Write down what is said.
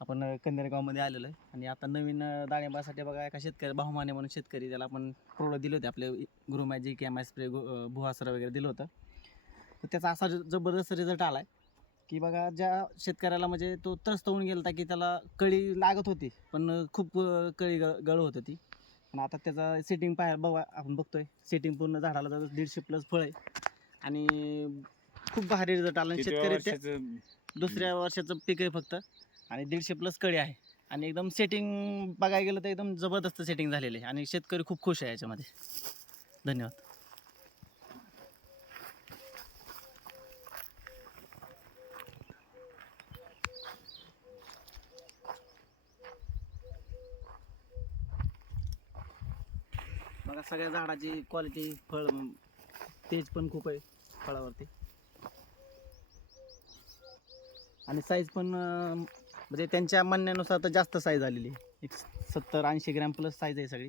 आपण कंदेरगावमध्ये आलेलो आहे आणि आता नवीन डाळिंबासाठी बघा एका शेतकरी बहुमाने म्हणून शेतकरी त्याला आपण प्रोडक्ट दिले होते आपले ग्रोमॅजिक स्प्रे भुहासर वगैरे दिलं होतं. तर त्याचा असा जबरदस्त रिझल्ट आला आहे की बघा ज्या शेतकऱ्याला म्हणजे तो त्रस्त होऊन गेला की त्याला कळी लागत होती पण खूप कळी गळ होत होती. पण आता त्याचा सेटिंग बघा आपण बघतोय सेटिंग पूर्ण झाडाला जवळ 150+ फळ आहे आणि खूप भारी रिझल्ट आला. शेतकरी दुसऱ्या वर्षाचं पीक आहे फक्त आणि 150+ कळी आहे आणि एकदम सेटिंग बघायला गेलं तर एकदम जबरदस्त सेटिंग झालेली आहे आणि शेतकरी खूप खुश आहे याच्यामध्ये. धन्यवाद. बघा सगळ्या झाडाची क्वालिटी फळ तेज पण खूप आहे फळावरती आणि साईज पण म्हणजे त्यांच्या म्हणण्यानुसार तर जास्त साईज आलेली आहे. 70-80 ग्रॅम प्लस साईज आहे सगळी.